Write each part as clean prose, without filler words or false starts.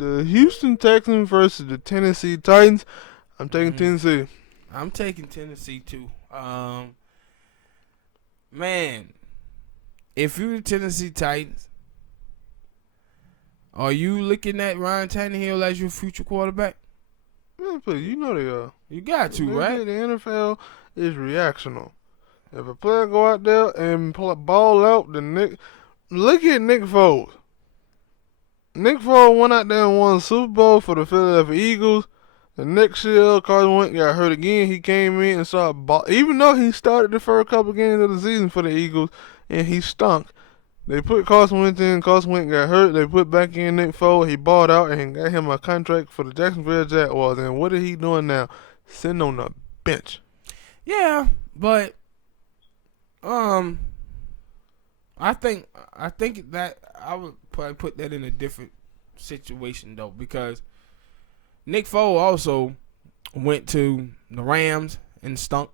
the Houston Texans versus the Tennessee Titans. I'm taking Tennessee. I'm taking Tennessee too. Man, if you're the Tennessee Titans, are you looking at Ryan Tannehill as your future quarterback? Man, please, you know they are. You got to, right? The NFL is reactional. If a player go out there and ball out, then look at Nick Foles. Nick Foles went out there and won the Super Bowl for the Philadelphia Eagles. The next year, Carson Wentz got hurt again. He came in and started even though he started the first couple games of the season for the Eagles and he stunk. They put Carson Wentz in. Carson Wentz got hurt. They put back in Nick Foles. He balled out and got him a contract for the Jacksonville Jaguars. And what is he doing now? Sitting on the bench. Yeah, but I think that I would probably put that in a different situation though, because Nick Foles also went to the Rams and stunk.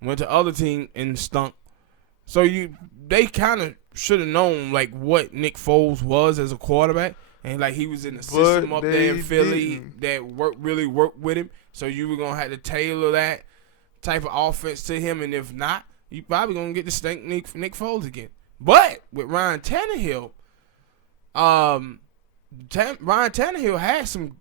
Went to other team and stunk. So they kind of should have known like what Nick Foles was as a quarterback, and like he was in the system up there in Philly that really worked with him. So you were gonna have to tailor that type of offense to him, and if not, you probably gonna get the stink Nick Foles again. But with Ryan Tannehill, Ryan Tannehill had some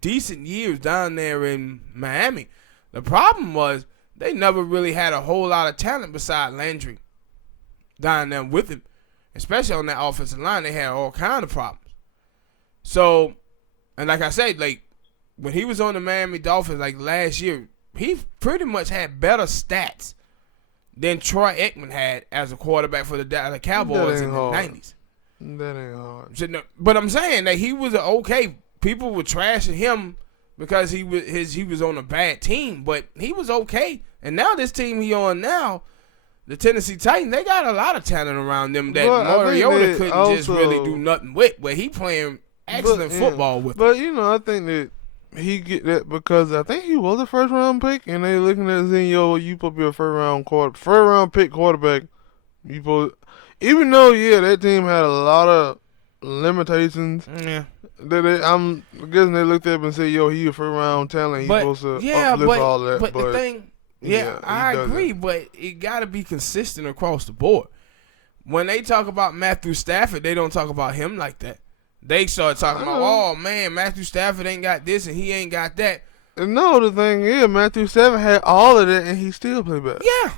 decent years down there in Miami. The problem was they never really had a whole lot of talent beside Landry down there with him, especially on that offensive line. They had all kind of problems. So, and like I said, like when he was on the Miami Dolphins, like last year, he pretty much had better stats than Troy Aikman had as a quarterback for the Cowboys in the 90s. That ain't hard. So, no, but I'm saying that he was okay. People were trashing him because he was on a bad team, but he was okay. And now this team he on now, the Tennessee Titans, they got a lot of talent around them that Mariota couldn't just really do nothing with. But he playing excellent football with. But I think that he get that because I think he was a first round pick, and they looking at saying, "Yo, you put your first round pick quarterback." Even though that team had a lot of limitations. Yeah. I'm guessing they looked up and said, "Yo, he a first round talent. He's supposed to uplift all that." But the thing. Yeah, I agree, but it got to be consistent across the board. When they talk about Matthew Stafford, they don't talk about him like that. They start talking about, oh, man, Matthew Stafford ain't got this and he ain't got that. No, the thing is, Matthew Stafford had all of that and he still played better. Yeah,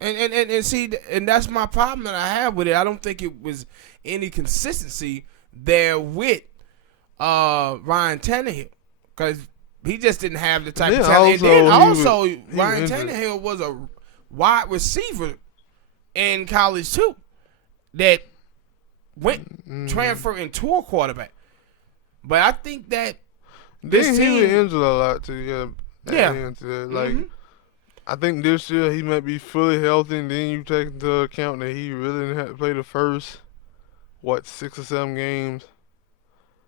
and see, and that's my problem that I have with it. I don't think it was any consistency there with Ryan Tannehill because he just didn't have the type of talent. And then also, Ryan Tannehill was a wide receiver in college too that went transferred into a quarterback. But I think that this team, he was injured a lot too. I think this year he might be fully healthy, and then you take into account that he really didn't have to play the first 6 or 7 games.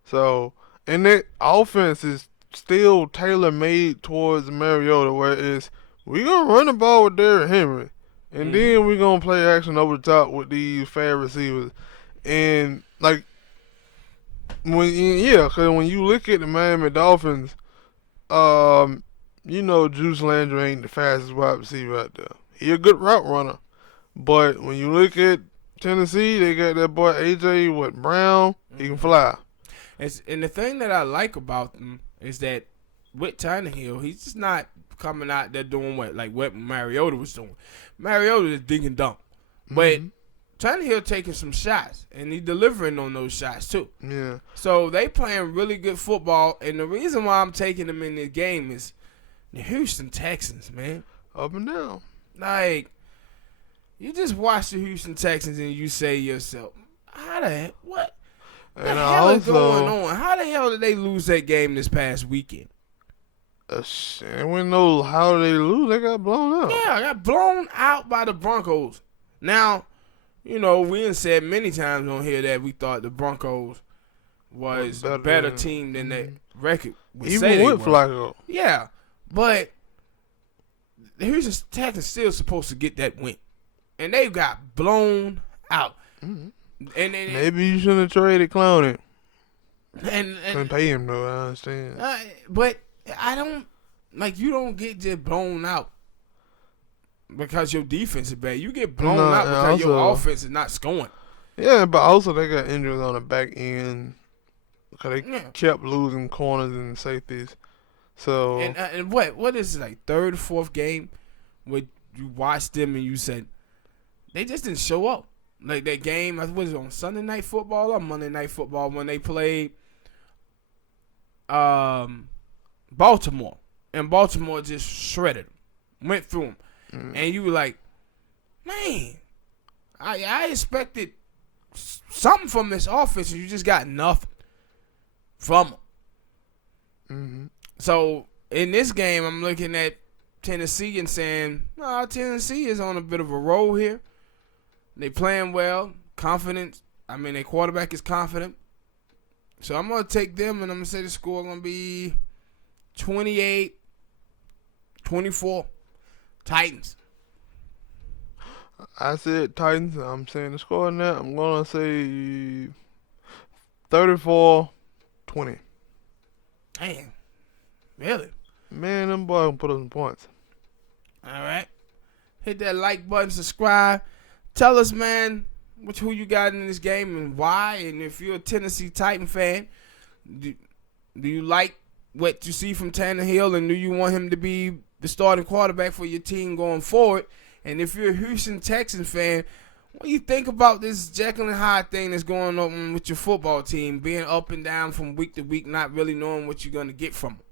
So, and that offense is still tailor-made towards Mariota, whereas we're going to run the ball with Derrick Henry, and then we're going to play action over the top with these fast receivers. And, because when you look at the Miami Dolphins, Juice Landry ain't the fastest wide receiver out there. He a good route runner. But when you look at Tennessee, they got that boy A.J. Brown. He can fly. And the thing that I like about them is that with Tannehill, he's just not coming out there doing what Mariota was doing. Mariota is dig and dunk. But Tannehill taking some shots, and he delivering on those shots too. Yeah. So they playing really good football, and the reason why I'm taking them in this game is the Houston Texans, man. Up and down. Like, you just watch the Houston Texans and you say to yourself, what the hell is going on? How the hell did they lose that game this past weekend? We know how they lose. They got blown out. Yeah, got blown out by the Broncos. Now, we have said many times on here that we thought the Broncos was a better team than that record would even say they with were. Flacco. Yeah, but the Houston Texans still supposed to get that win, and they got blown out. Mm-hmm. And maybe you shouldn't have traded Clowney. And Couldn't pay him though. I understand. but I don't like you don't get just blown out because your defense is bad. You get blown No, out and because your also- offense is not scoring. Yeah, but also they got injuries on the back end because they Yeah. kept losing corners and safeties. So And what is it, like third, fourth game where you watched them and you said they just didn't show up. Like that game, I was on Sunday Night Football or Monday Night Football when they played Baltimore, and Baltimore just shredded them, went through them, and you were like, man, I expected something from this offense, and you just got nothing from them. mhm. So in this game, I'm looking at Tennessee and saying, no, Tennessee is on a bit of a roll here. They playing well, confident. I mean, their quarterback is confident. So I'm going to take them, and I'm going to say the score going to be 28-24 Titans. I said Titans. I'm saying the score on that. I'm gonna say 34-20. Damn. Really? Man, them boys gonna put up some points. All right. Hit that like button, subscribe. Tell us, man, who you got in this game and why. And if you're a Tennessee Titan fan, do you like what you see from Tannehill, and do you want him to be the starting quarterback for your team going forward? And if you're a Houston Texans fan, what do you think about this Jekyll and Hyde thing that's going on with your football team, being up and down from week to week, not really knowing what you're going to get from them?